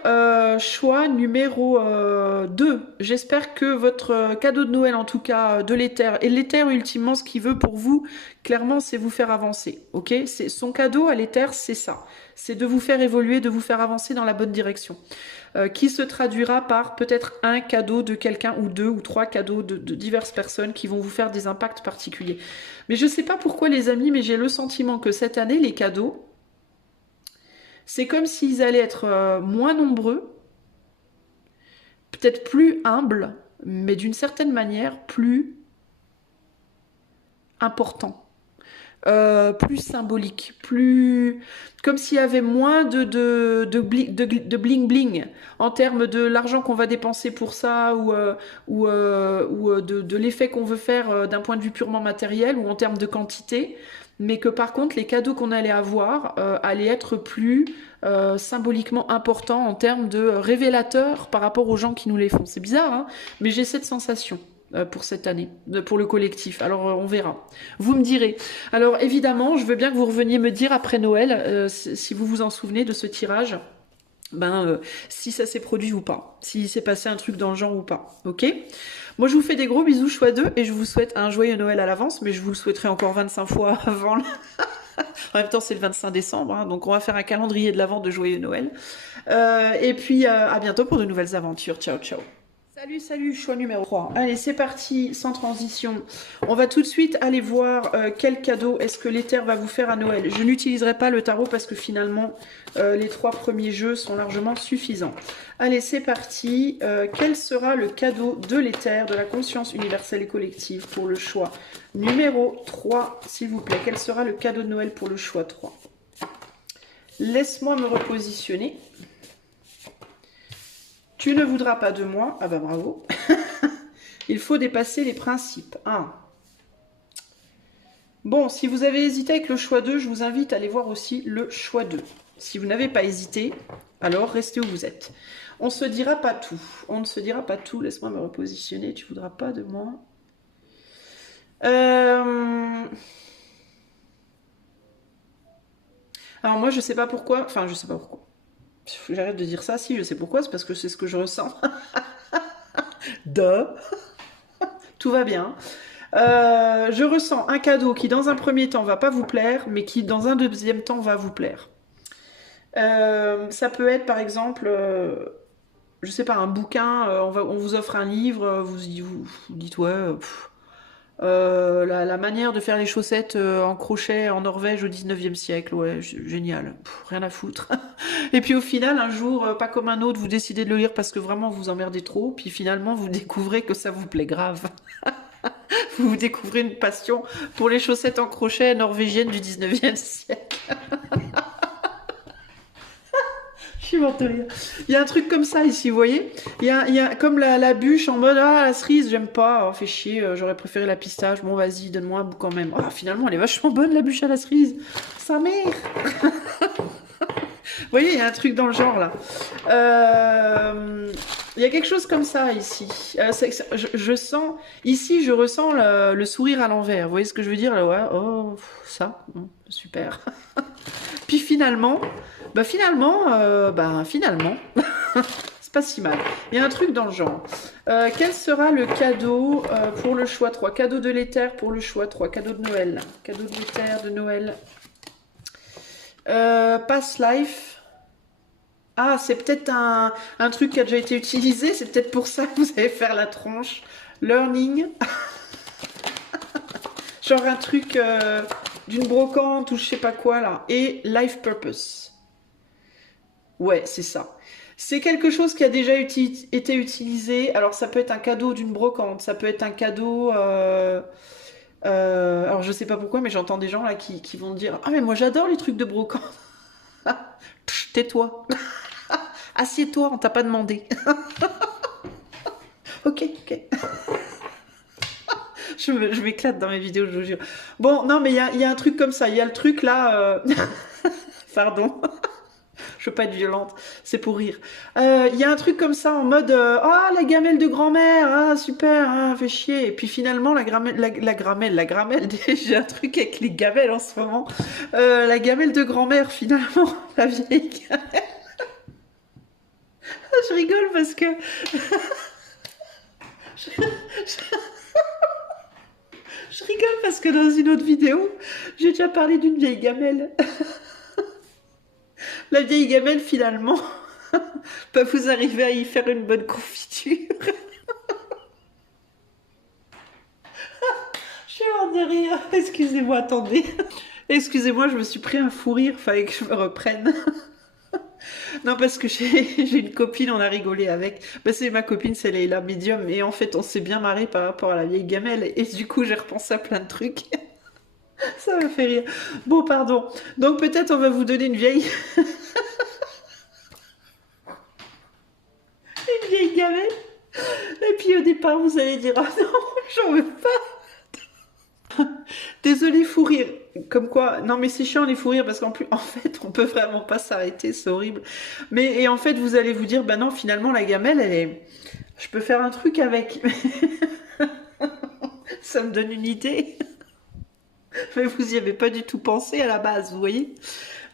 choix numéro 2. J'espère que votre cadeau de Noël, en tout cas de l'éther, et l'éther ultimement ce qu'il veut pour vous, clairement c'est vous faire avancer, ok? Son cadeau à l'éther, c'est ça, c'est de vous faire évoluer, de vous faire avancer dans la bonne direction, qui se traduira par peut-être un cadeau de quelqu'un ou 2 ou 3 cadeaux de diverses personnes qui vont vous faire des impacts particuliers. Mais je ne sais pas pourquoi les amis, mais j'ai le sentiment que cette année, les cadeaux, c'est comme s'ils allaient être moins nombreux, peut-être plus humbles, mais d'une certaine manière plus importants, plus symboliques, plus comme s'il y avait moins de bling-bling en termes de l'argent qu'on va dépenser pour ça ou de l'effet qu'on veut faire d'un point de vue purement matériel ou en termes de quantité. Mais que par contre, les cadeaux qu'on allait avoir allaient être plus symboliquement importants en termes de révélateurs par rapport aux gens qui nous les font. C'est bizarre, hein, mais j'ai cette sensation pour cette année, pour le collectif. Alors, on verra. Vous me direz. Alors, évidemment, je veux bien que vous reveniez me dire après Noël, si vous vous en souvenez de ce tirage, si ça s'est produit ou pas, s'il s'est passé un truc dans le genre ou pas, ok? Moi, je vous fais des gros bisous, choix 2, et je vous souhaite un joyeux Noël à l'avance, mais je vous le souhaiterai encore 25 fois avant. En même temps, c'est le 25 décembre, hein, donc on va faire un calendrier de l'avant de joyeux Noël. Et puis, à bientôt pour de nouvelles aventures. Ciao, ciao. Salut, salut, choix numéro 3. Allez, c'est parti, sans transition. On va tout de suite aller voir quel cadeau est-ce que l'éther va vous faire à Noël. Je n'utiliserai pas le tarot parce que finalement, les 3 premiers jeux sont largement suffisants. Allez, c'est parti. Quel sera le cadeau de l'éther, de la conscience universelle et collective pour le choix numéro 3, s'il vous plaît? Quel sera le cadeau de Noël pour le choix 3? Laisse-moi me repositionner. Tu ne voudras pas de moi. Ah bah bravo. Il faut dépasser les principes. Ah. Bon, si vous avez hésité avec le choix 2, je vous invite à aller voir aussi le choix 2. Si vous n'avez pas hésité, alors restez où vous êtes. On ne se dira pas tout. On ne se dira pas tout. Laisse-moi me repositionner. Tu ne voudras pas de moi. Alors moi, je ne sais pas pourquoi. Enfin, je ne sais pas pourquoi. J'arrête de dire ça, si je sais pourquoi, c'est parce que c'est ce que je ressens. Tout va bien. Je ressens un cadeau qui dans un premier temps va pas vous plaire, mais qui dans un deuxième temps va vous plaire. Ça peut être par exemple, je sais pas, un bouquin, on vous offre un livre, vous dites ouais... la manière de faire les chaussettes en crochet en Norvège au 19e siècle, ouais, génial, rien à foutre. Et puis au final, un jour, pas comme un autre, vous décidez de le lire parce que vraiment vous emmerdez trop, puis finalement vous découvrez que ça vous plaît grave. Vous découvrez une passion pour les chaussettes en crochet norvégiennes du 19e siècle. Je suis morte de rire. Il y a un truc comme ça ici, vous voyez. Il y a comme la bûche en mode ah la cerise j'aime pas, oh, fait chier, j'aurais préféré la pistache. Bon vas-y donne-moi un bout quand même. Ah finalement elle est vachement bonne la bûche à la cerise. Sa mère. Vous voyez il y a un truc dans le genre là. Il y a quelque chose comme ça ici. Je sens ici je ressens le sourire à l'envers. Vous voyez ce que je veux dire là, ouais. Oh ça super. Puis finalement. Finalement, c'est pas si mal. Il y a un truc dans le genre. Quel sera le cadeau pour le choix 3? Cadeau de l'éther pour le choix 3. Cadeau de Noël. Cadeau de l'éther de Noël. Past life. Ah, c'est peut-être un truc qui a déjà été utilisé. C'est peut-être pour ça que vous allez faire la tronche. Learning. Genre un truc... d'une brocante ou je sais pas quoi là. Et life purpose. Ouais, c'est ça. C'est quelque chose qui a déjà été utilisé. Alors ça peut être un cadeau d'une brocante, ça peut être un cadeau. Alors je sais pas pourquoi, mais j'entends des gens là qui vont dire ah mais moi j'adore les trucs de brocante. Tais-toi. Assieds-toi, on t'a pas demandé. Ok, ok. Je m'éclate dans mes vidéos, je vous jure. Bon, non, mais il y a un truc comme ça. Il y a le truc là. Pardon. Je veux pas être violente, c'est pour rire. Il y a un truc comme ça en mode ah la gamelle de grand-mère, ah super, ah, fait chier. Et puis finalement la gramelle, j'ai un truc avec les gamelles en ce moment. La gamelle de grand-mère finalement, la vieille gamelle. Je rigole parce que je, je rigole parce que dans une autre vidéo, j'ai déjà parlé d'une vieille gamelle. La vieille gamelle finalement peut vous arriver à y faire une bonne confiture. Je suis mort de rire. Excusez-moi, attendez. Excusez-moi, je me suis pris un fou rire. Fallait que je me reprenne. Non, parce que j'ai une copine, on a rigolé avec. Bah, c'est ma copine, c'est Leila Medium. Et en fait, on s'est bien marré par rapport à la vieille gamelle. Et du coup, j'ai repensé à plein de trucs. Ça m'a fait rire. Bon, pardon. Donc peut-être on va vous donner une vieille... une vieille gamelle. Et puis au départ, vous allez dire, ah non, j'en veux pas. Désolé, fou rire. Comme quoi, non mais c'est chiant les fous rires parce qu'en plus, en fait, on peut vraiment pas s'arrêter, c'est horrible. Mais et en fait, vous allez vous dire, bah non, finalement la gamelle, elle est, je peux faire un truc avec. Ça me donne une idée. Mais vous y avez pas du tout pensé à la base, vous voyez.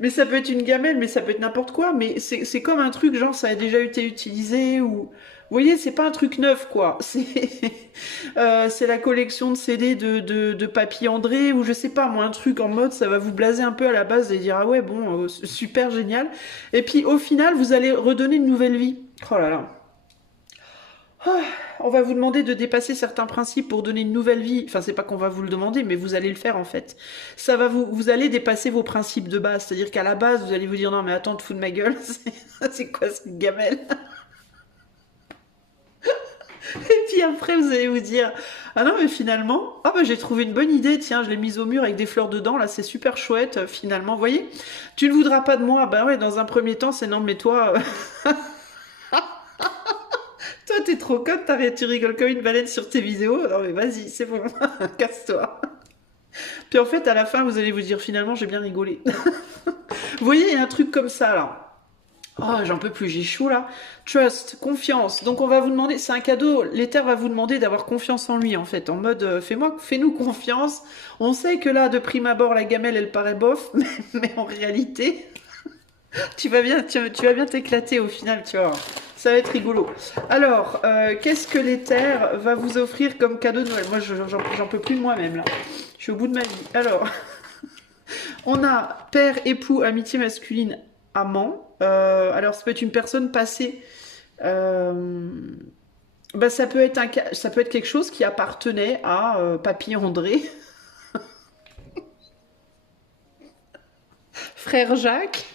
Mais ça peut être une gamelle, mais ça peut être n'importe quoi. Mais c'est comme un truc, genre ça a déjà été utilisé ou... Vous voyez, c'est pas un truc neuf, quoi. C'est la collection de CD de Papy André ou je sais pas, moi, un truc en mode, ça va vous blaser un peu à la base et dire, ah ouais, bon, super génial. Et puis au final, vous allez redonner une nouvelle vie. Oh là là. Ah, on va vous demander de dépasser certains principes pour donner une nouvelle vie. Enfin, c'est pas qu'on va vous le demander, mais vous allez le faire en fait. Ça va vous allez dépasser vos principes de base. C'est-à-dire qu'à la base, vous allez vous dire non mais attends, te fous de ma gueule. C'est quoi cette gamelle? Et puis après, vous allez vous dire ah non mais finalement, ah bah j'ai trouvé une bonne idée. Tiens, je l'ai mise au mur avec des fleurs dedans. Là, c'est super chouette. Finalement, vous voyez, tu ne voudras pas de moi. Bah ouais, dans un premier temps, c'est non mais toi. Toi, t'es trop conne, tu rigoles comme une baleine sur tes vidéos. Non, mais vas-y, c'est bon, casse-toi. Puis en fait, à la fin, vous allez vous dire finalement, j'ai bien rigolé. Vous voyez, il y a un truc comme ça là. Oh, j'en peux plus, j'ai chaud là. Trust, confiance. Donc on va vous demander, c'est un cadeau, l'éther va vous demander d'avoir confiance en lui en fait, en mode fais-nous confiance. On sait que là, de prime abord, la gamelle, elle paraît bof, mais en réalité, tu vas bien t'éclater au final, tu vois. Ça va être rigolo. Alors, qu'est-ce que l'éther va vous offrir comme cadeau de Noël? Moi, j'en peux plus de moi-même, là. Je suis au bout de ma vie. Alors, on a père, époux, amitié masculine, amant. Alors, ça peut être une personne passée. Bah, ça peut être quelque chose qui appartenait à Papy André. Frère Jacques.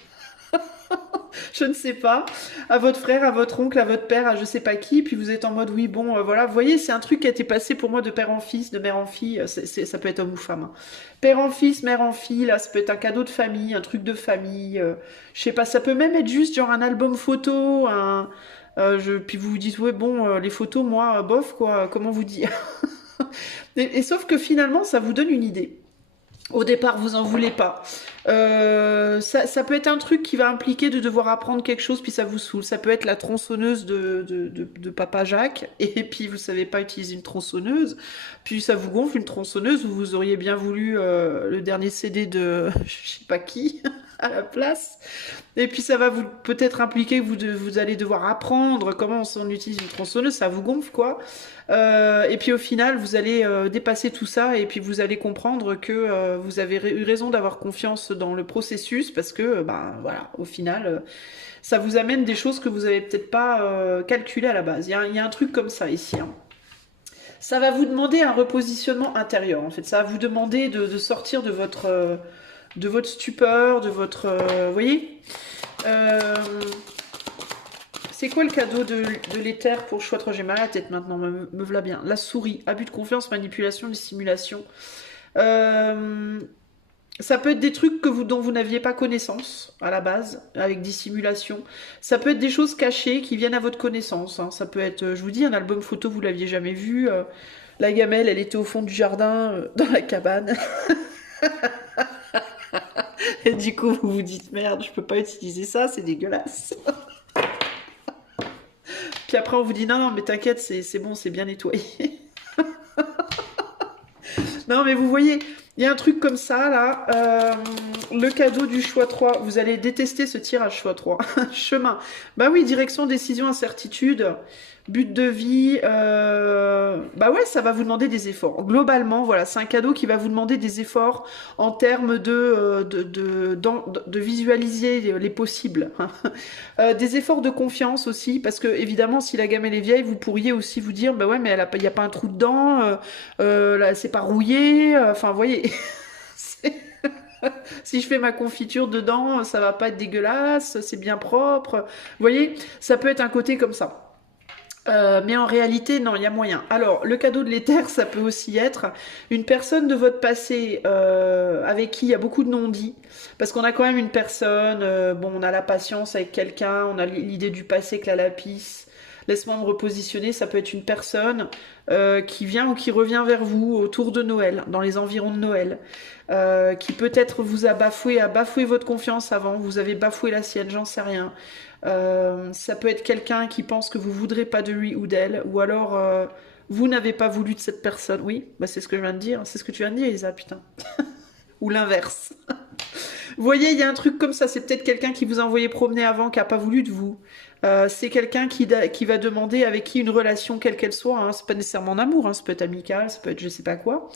Je ne sais pas, à votre frère, à votre oncle, à votre père, à je sais pas qui, puis vous êtes en mode oui, bon, voilà, vous voyez, c'est un truc qui a été passé pour moi de père en fils, de mère en fille, ça peut être homme ou femme. Hein. Père en fils, mère en fille, là, ça peut être un cadeau de famille, un truc de famille, je sais pas, ça peut même être juste genre un album photo, puis vous vous dites, ouais, bon, les photos, moi, bof, quoi, comment vous dire. Et sauf que finalement, ça vous donne une idée. Au départ, vous en voulez pas. Ça peut être un truc qui va impliquer de devoir apprendre quelque chose, puis ça vous saoule. Ça peut être la tronçonneuse de Papa Jacques, et puis vous savez pas utiliser une tronçonneuse, puis ça vous gonfle une tronçonneuse où vous auriez bien voulu le dernier CD de je sais pas qui à la place. Et puis ça va vous peut-être impliquer que vous allez devoir apprendre comment on utilise une tronçonneuse, ça vous gonfle quoi. Et puis au final, vous allez dépasser tout ça et puis vous allez comprendre que vous avez eu raison d'avoir confiance dans le processus parce que, ben voilà, au final, ça vous amène des choses que vous avez peut-être pas calculées à la base. Il y a un truc comme ça ici. Hein. Ça va vous demander un repositionnement intérieur, en fait. Ça va vous demander de sortir de votre stupeur, de votre... vous voyez c'est quoi le cadeau de l'éther pour choix 3? J'ai mal à la tête maintenant, me v'là bien. La souris, abus de confiance, manipulation, dissimulation. Ça peut être des trucs dont vous n'aviez pas connaissance à la base, avec dissimulation. Ça peut être des choses cachées qui viennent à votre connaissance. Hein. Ça peut être, je vous dis, un album photo, vous l'aviez jamais vu. La gamelle, elle était au fond du jardin, dans la cabane. Et du coup, vous vous dites, merde, je peux pas utiliser ça, c'est dégueulasse. Puis après, on vous dit, non, non, mais t'inquiète, c'est bon, c'est bien nettoyé. Non, mais vous voyez, il y a un truc comme ça, là. Le cadeau du choix 3. Vous allez détester ce tirage choix 3. Chemin. Bah oui, direction, décision, incertitude. But de vie. Bah ouais, ça va vous demander des efforts. Globalement, voilà, c'est un cadeau qui va vous demander des efforts en termes de visualiser les possibles. Des efforts de confiance aussi, parce que évidemment, si la gamelle est vieille, vous pourriez aussi vous dire, bah ouais, mais il n'y a pas un trou dedans, là, c'est pas rouillé, enfin, vous voyez. Si je fais ma confiture dedans, ça va pas être dégueulasse, c'est bien propre. Vous voyez, ça peut être un côté comme ça. Mais en réalité, non, il y a moyen. Alors, le cadeau de l'éther, ça peut aussi être une personne de votre passé avec qui il y a beaucoup de non-dits. Parce qu'on a quand même une personne, bon, on a la patience avec quelqu'un, on a l'idée du passé que la lapis. Laisse-moi me repositionner, ça peut être une personne qui vient ou qui revient vers vous autour de Noël, dans les environs de Noël, qui peut-être vous a bafoué votre confiance avant, vous avez bafoué la sienne, j'en sais rien. Ça peut être quelqu'un qui pense que vous voudrez pas de lui ou d'elle, ou alors vous n'avez pas voulu de cette personne. Oui, bah c'est ce que je viens de dire, c'est ce que tu viens de dire, Elisa, putain. Ou l'inverse. Vous voyez, il y a un truc comme ça, c'est peut-être quelqu'un qui vous a envoyé promener avant, qui n'a pas voulu de vous. C'est quelqu'un qui va demander avec qui une relation, quelle qu'elle soit, hein, c'est pas nécessairement en amour, hein, ça peut être amical, ça peut être je sais pas quoi.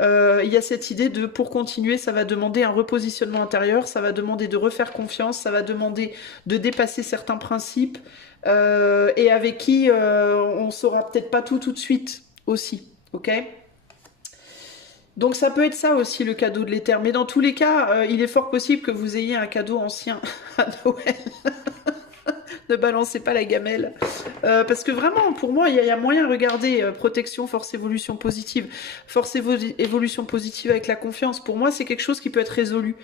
Il y a cette idée de, pour continuer, ça va demander un repositionnement intérieur, ça va demander de refaire confiance, ça va demander de dépasser certains principes, et avec qui on saura peut-être pas tout de suite aussi, ok ? Donc ça peut être ça aussi le cadeau de l'éther. Mais dans tous les cas, il est fort possible que vous ayez un cadeau ancien à Noël. Ne balancez pas la gamelle. Parce que vraiment, pour moi, il y a moyen, regardez, protection, force, évolution positive. Force, évolution positive avec la confiance. Pour moi, c'est quelque chose qui peut être résolu.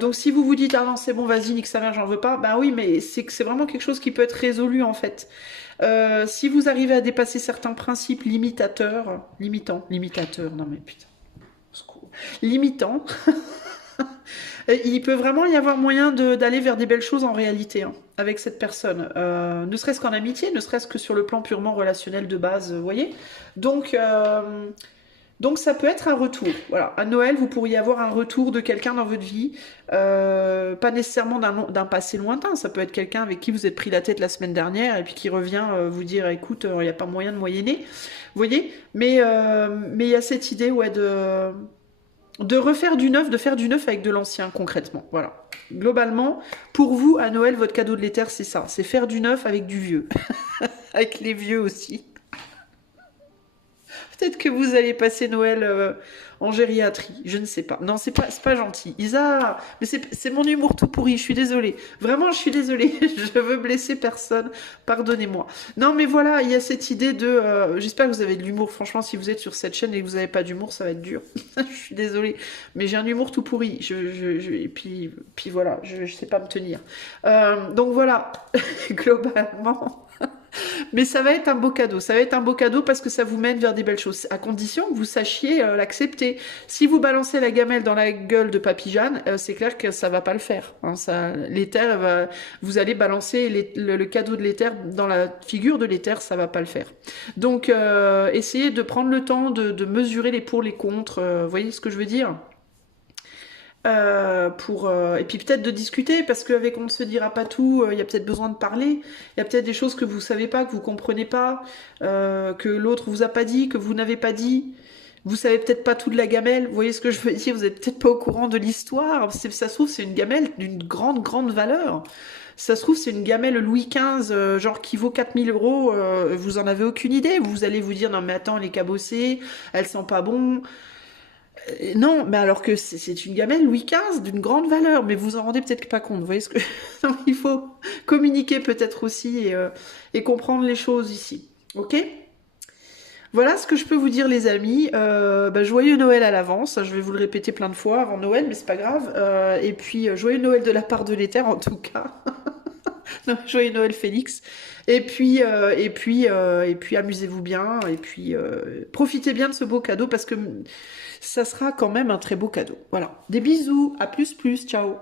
Donc si vous vous dites, ah non, c'est bon, vas-y, nique sa mère, j'en veux pas. Bah oui, mais c'est vraiment quelque chose qui peut être résolu en fait. Si vous arrivez à dépasser certains principes limitateurs, limitateurs, non mais putain. Limitant, il peut vraiment y avoir moyen d'aller vers des belles choses en réalité hein, avec cette personne, ne serait-ce qu'en amitié, ne serait-ce que sur le plan purement relationnel de base, vous voyez. Donc ça peut être un retour. Voilà, à Noël, vous pourriez avoir un retour de quelqu'un dans votre vie, pas nécessairement d'un passé lointain. Ça peut être quelqu'un avec qui vous êtes pris la tête la semaine dernière et puis qui revient vous dire, écoute, il n'y a pas moyen de moyenner. Vous voyez, mais il y a cette idée, ouais, de refaire du neuf, de faire du neuf avec de l'ancien, concrètement. Voilà. Globalement, pour vous, à Noël, votre cadeau de l'éther, c'est ça. C'est faire du neuf avec du vieux. Avec les vieux aussi. Peut-être que vous allez passer Noël en gériatrie, je ne sais pas. Non, c'est pas gentil. Isa, mais c'est mon humour tout pourri, je suis désolée. Vraiment, je suis désolée. Je veux blesser personne, pardonnez-moi. Non, mais voilà, il y a cette idée de... J'espère que vous avez de l'humour. Franchement, si vous êtes sur cette chaîne et que vous n'avez pas d'humour, ça va être dur. Je suis désolée. Mais j'ai un humour tout pourri. Et puis voilà, je sais pas me tenir. Donc voilà, globalement... Mais ça va être un beau cadeau, ça va être un beau cadeau parce que ça vous mène vers des belles choses, à condition que vous sachiez l'accepter. Si vous balancez la gamelle dans la gueule de Papy Jeanne, c'est clair que ça va pas le faire. Hein, l'éther, vous allez balancer le cadeau de l'éther dans la figure de l'éther, ça va pas le faire. Donc essayez de prendre le temps de mesurer les pour, les contre, vous voyez ce que je veux dire ? Et puis peut-être de discuter parce qu'avec on ne se dira pas tout, il y a peut-être besoin de parler, il y a peut-être des choses que vous savez pas, que vous comprenez pas, que l'autre vous a pas dit, que vous n'avez pas dit. Vous savez peut-être pas tout de la gamelle, vous voyez ce que je veux dire, vous êtes peut-être pas au courant de l'histoire. Ça se trouve, c'est une gamelle d'une grande, grande valeur. Ça se trouve, c'est une gamelle Louis XV, genre qui vaut 4 000 €. Vous en avez aucune idée. Vous allez vous dire, non mais attends, elle est cabossée, elle sent pas bon. Non, mais alors que c'est une gamelle Louis XV d'une grande valeur, mais vous en rendez peut-être pas compte. Vous voyez ce que non, il faut communiquer peut-être aussi et comprendre les choses ici. Ok? Voilà ce que je peux vous dire, les amis. Joyeux Noël à l'avance. Je vais vous le répéter plein de fois avant Noël, mais c'est pas grave. Et puis joyeux Noël de la part de l'Éther en tout cas. Non, joyeux Noël Félix. Et puis amusez-vous bien. Et puis profitez bien de ce beau cadeau parce que ça sera quand même un très beau cadeau. Voilà. Des bisous. À plus plus. Ciao.